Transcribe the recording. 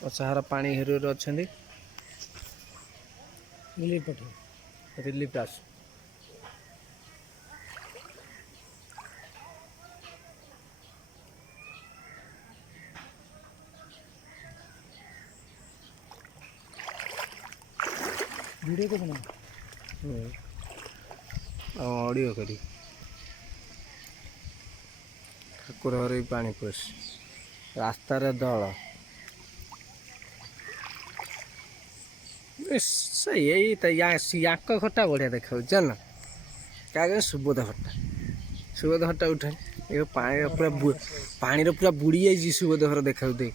ପଚାହାର ପାଣି ହେରୁରେ ଅଛନ୍ତି ରିଲିଫ୍ ଆସ वीडियो को बना ଅଡ଼ିଓ କରି ଠାକୁର ଘରେ ବି ପାଣି ପଶି ରାସ୍ତାରେ ଦଳ ୟାଙ୍କ ଘରଟା ବଢ଼ିଆ ଦେଖାଯାଉଛି ଜାଣିଲ କାହା ସୁବୋଧ ଘରଟା ଉଠେ ଏ ପାଣିର ପୁରା ବୁଡ଼ି ଯାଇଛି ସୁବୋଧ ଘର ଦେଖାଯାଉଛି